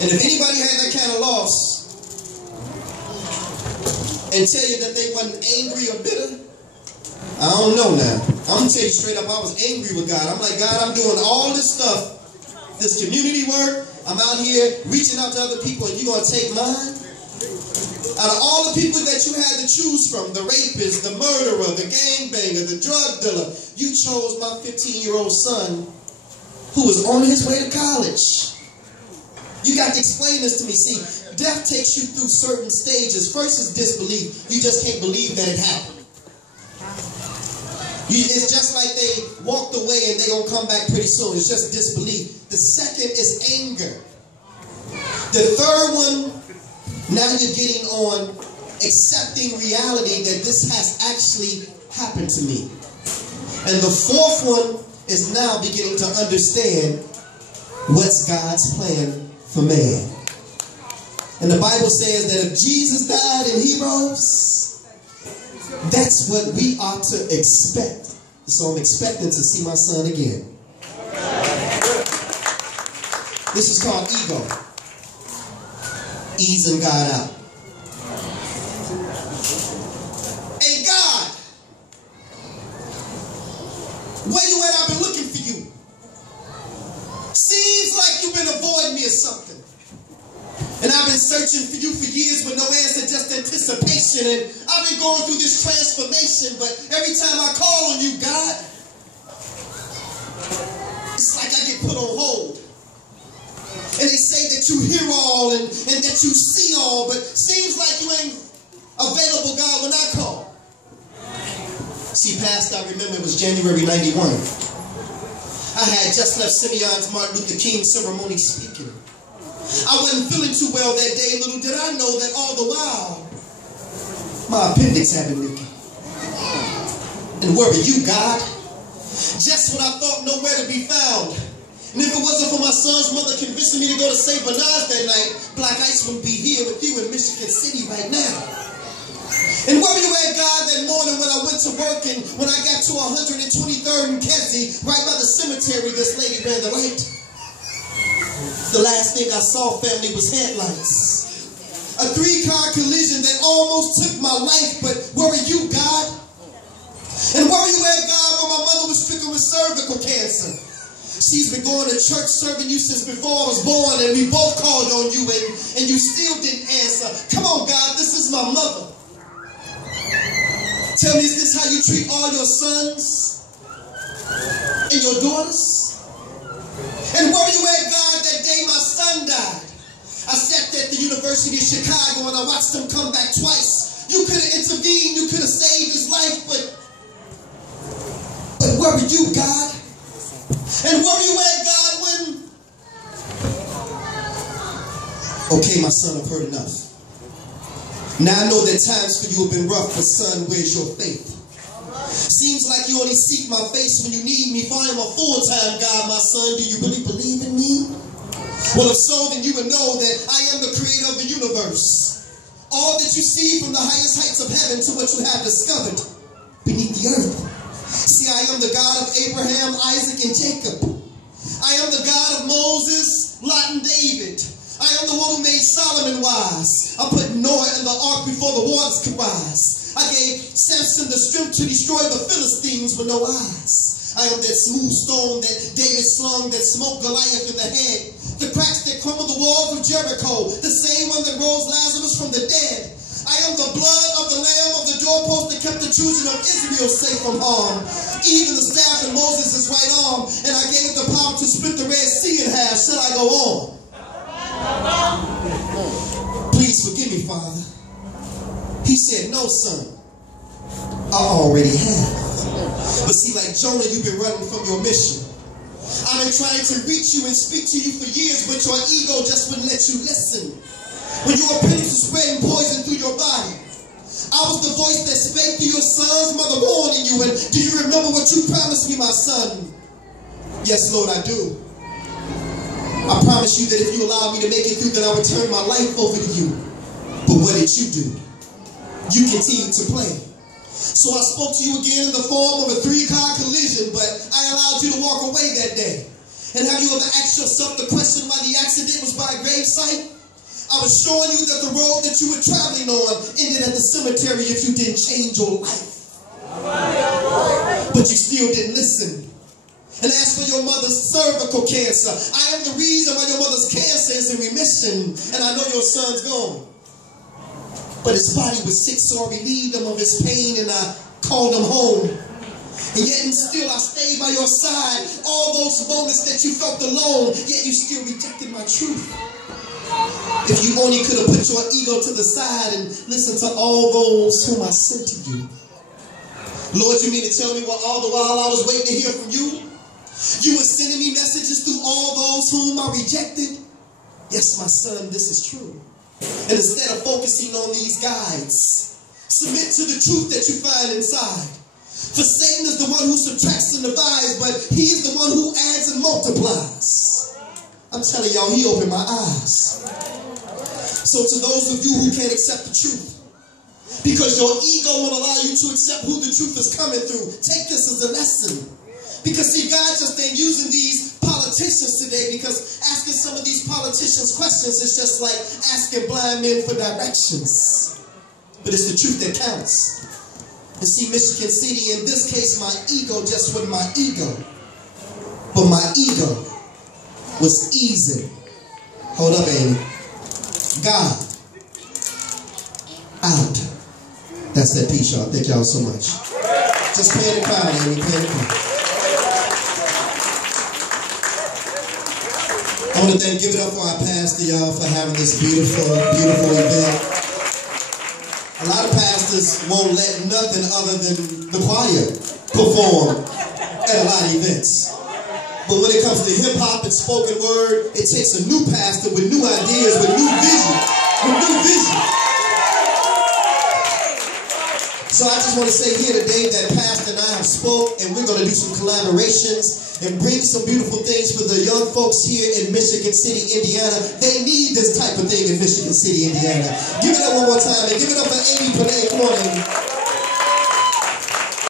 And if anybody had that kind of loss and tell you that they wasn't angry or bitter, I don't know now. I'm going to tell you straight up, I was angry with God. I'm like, God, I'm doing all this stuff, this community work. I'm out here reaching out to other people, and you're going to take mine? Out of all the people that you had to choose from, the rapist, the murderer, the gangbanger, the drug dealer, you chose my 15-year-old son who was on his way to college. You got to explain this to me. See, death takes you through certain stages. First is disbelief. You just can't believe that it happened. It's just like they walked away and they're going to come back pretty soon. It's just disbelief. The second is anger. The third one, now you're getting on accepting reality that this has actually happened to me. And the fourth one is now beginning to understand what's God's plan for man. And the Bible says that if Jesus died and he rose, that's what we ought to expect. So I'm expecting to see my son again. This is called E.G.O. Easing God out. Hey God, where you at? I've been looking for you. Seems like you've been avoiding me or something. And I've been searching for you for years with no answer, just anticipation. And I've been going through this transformation, but every time I call on you, God, it's like I get put on hold. And they say that you hear all and that you see all, but seems like you ain't available, God, when I call. See, Pastor, I remember it was January 91. I had just left Simeon's Martin Luther King ceremony speaking. I wasn't feeling too well that day. Little did I know that all the while, my appendix had been leaking. And where were you, God? Just when I thought nowhere to be found. And if it wasn't for my son's mother convincing me to go to St. Bernard's that night, Black Ice would be here with you in Michigan City right now. And where were you at, God, that morning when I went to work and when I got to 123rd and Kedzie, right by the cemetery, this lady ran the light. The last thing I saw, family, was headlights. A 3-car collision that almost took my life, but where were you, God? And where were you at, God, when my mother was stricken with cervical cancer? She's been going to church serving you since before I was born, and we both called on you, and you still didn't answer. Come on, God, this is my mother. Tell me, is this how you treat all your sons and your daughters? And where were you at, God, that day my son died? I sat at the University of Chicago and I watched him come back twice. You could have intervened, you could have saved his life, but where were you, God? And where were you at, God, when... Okay, my son, I've heard enough. Now I know that times for you have been rough, but son, where's your faith? Seems like you only seek my face when you need me, for I am a full-time God, my son. Do you really believe in me? Well, if so, then you would know that I am the creator of the universe. All that you see from the highest heights of heaven to what you have discovered beneath the earth. See, I am the God of Abraham, Isaac, and Jacob. I am the God of Moses, Lot, and David. I am the one who made Solomon wise. I put Noah in the ark before the waters could rise. I gave Samson the strength to destroy the Philistines with no eyes. I am that smooth stone that David slung that smote Goliath in the head. The cracks that crumbled the walls of Jericho. The same one that rose Lazarus from the dead. I am the blood of the lamb of the doorpost that kept the children of Israel safe from harm. Even the staff in Moses' right arm. And I gave the power to split the Red Sea in half. Shall I go on? Please forgive me, Father. He said, no, son. I already have. But see, like Jonah, you've been running from your mission. I've been trying to reach you and speak to you for years, but your ego just wouldn't let you listen. When your appendix was spreading poison through your body, I was the voice that spake to your son's mother warning you. And do you remember what you promised me, my son? Yes, Lord, I do. I promise you that if you allow me to make it through, that I would turn my life over to you. But what did you do? You continued to play. So I spoke to you again in the form of a 3-car collision, but I allowed you to walk away that day. And have you ever asked yourself the question why the accident was by grace? gravesite. I was showing you that the road that you were traveling on ended at the cemetery if you didn't change your life. But you still didn't listen. And as for your mother's cervical cancer, I am the reason why your mother's cancer is in remission, and I know your son's gone. But his body was sick, so I relieved him of his pain, and I called him home. And yet and still I stayed by your side. All those moments that you felt alone, yet you still rejected my truth. If you only could have put your ego to the side and listened to all those whom I sent to you. Lord, you mean to tell me what all the while I was waiting to hear from you, you were sending me messages through all those whom I rejected? Yes, my son, this is true. And instead of focusing on these guides, submit to the truth that you find inside. For Satan is the one who subtracts and divides, but he is the one who adds and multiplies. I'm telling y'all, he opened my eyes. So to those of you who can't accept the truth, because your ego won't allow you to accept who the truth is coming through, take this as a lesson. Because see, God just ain't using these politicians today, because asking some of these politicians questions is just like asking blind men for directions. But it's the truth that counts. And see, Michigan City, in this case, my ego just wasn't my ego. But my ego was easy. Hold up, Amy. God. Out. That's that piece, y'all. Thank y'all so much. Just pay the crowd, Amy. Pay the crowd. I want to give it up for our pastor, y'all, for having this beautiful, beautiful event. A lot of pastors won't let nothing other than the choir perform at a lot of events. But when it comes to hip-hop and spoken word, it takes a new pastor with new ideas, with new vision, So I just want to say here today that Pastor and I have spoke, and we're going to do some collaborations and bring some beautiful things for the young folks here in Michigan City, Indiana. They need this type of thing in Michigan City, Indiana. Give it up one more time, and give it up for Amy Panay. Come on, Amy.